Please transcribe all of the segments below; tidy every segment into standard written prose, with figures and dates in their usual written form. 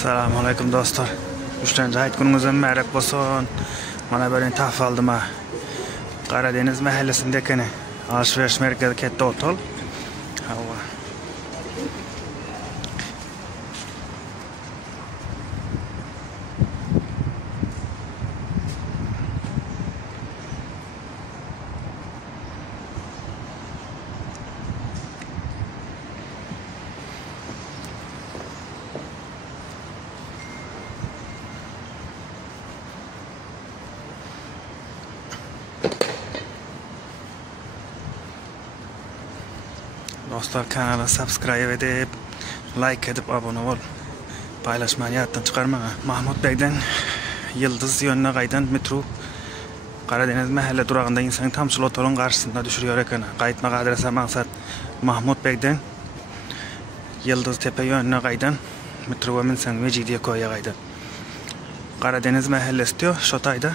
Assalomu alaykum do'stlar. 3-oyt kuningiz mübarek bolsun. Mana böyle taf aldım ha. Karadeniz mahallesindeki alışveriş merkezi katta otel. Hava. Dostlar kanala subscribe edip, like edip, abone ol. Paylaşmayı yattan çıkarma. Mahmut Bey'den Yıldız yönüne kaydan metro Karadeniz mahalle durağında insan tam otelin karşısında düşürüyor ekranı. Kayıtmak adresi maksat Mahmut Bey'den Yıldız tepe yönüne kaydan metro ve minsan Mecidiyeköye kaydan. Karadeniz mahallesi diyor Şotay'da.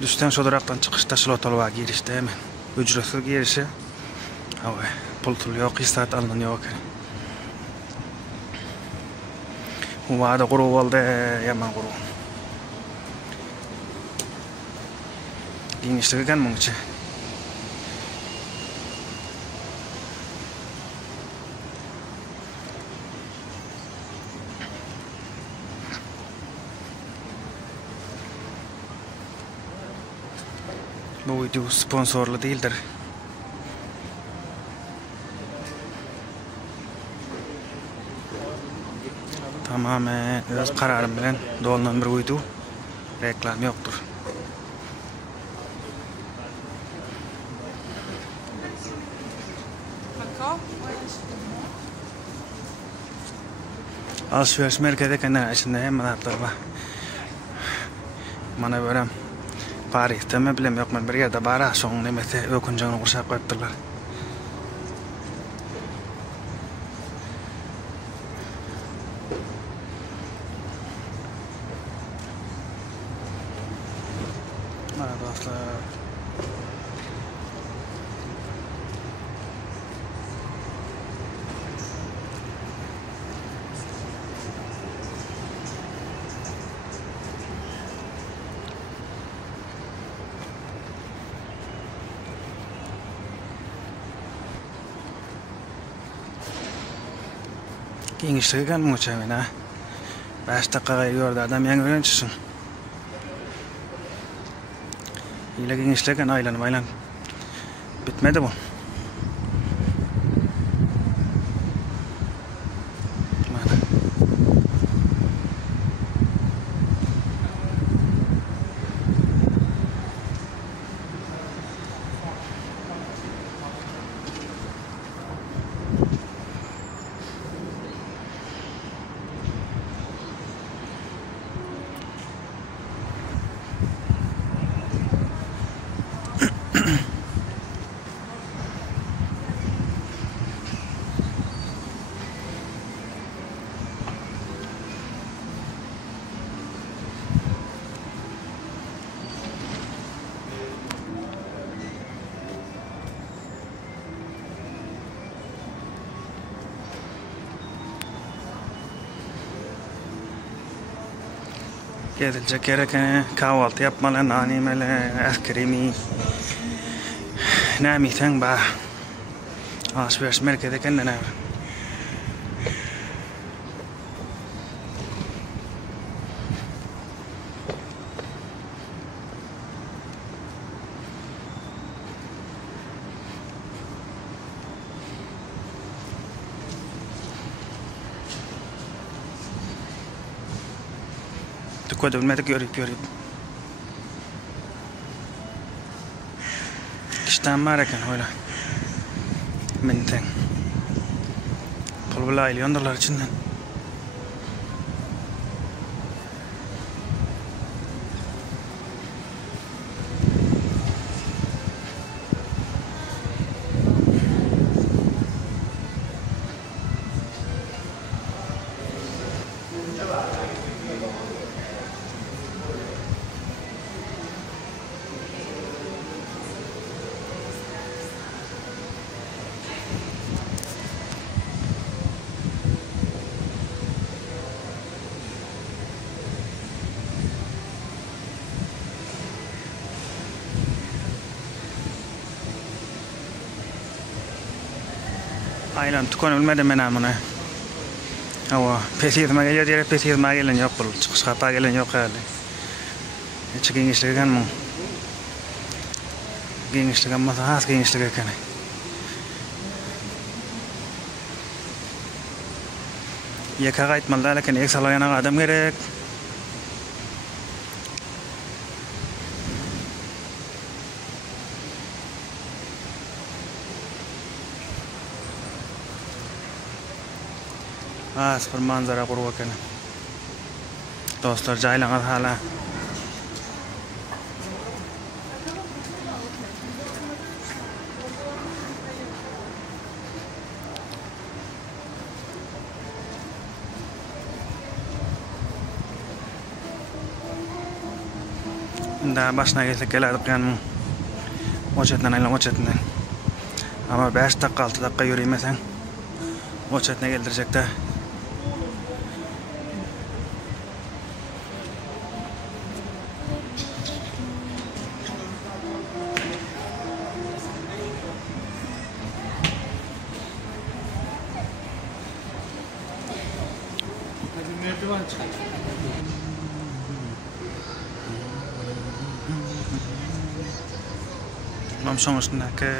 Düşten şu duraktan çıkışta otel var girişte hemen. Ücretsiz girişi. Pul yok, istat alınan yok. Vada kuru oldu, yaman kuru. Genişlik kan bunun için. Bu video sponsorlu değildir. Tamamen öz kararım bilen dolanan bir video, reklam yoktur. Alışveriş merkezi kendilerine içinde hemen atlar var. Bana böyle Paris'te mi bilem yok ben bir yerde bara son nemete öküncağını kurşak koyuptırlar. Dostlar. Genişliği kan muhtemelen ha. 5 dakika gördü adam yan öğrencisin. İle genişliği kan aylan. Bitmedi bu. Gezilecek gereken kahvaltı yapmalı, nanimeli, eskrimi, namiten ba alışveriş merkezi kendine. Kod bilmedik görüp. İşten var eken öyle. Minten. Pul bula aylıyondarlar içinden. Aylan tukon bilmedim men amına. Hava pesiyetime geliyor diye pesiyetime gelen yok bul. Çıkış kapa gelen yok hali. Çıkın işlerken mi? Gençlik masa has gençlik ekan. Yaka qaytmalda lekin eksalayana adam gerek. Bir manzara quruq ekan. Do'stlar joylangan hala. Da başına gelsek geladik yani. Oçetden aylan oçetinden. Ama 5 dakika 6 dakika yürüymesen oçetine geldirecek de. Merdiven çıkar. Vamos somos na que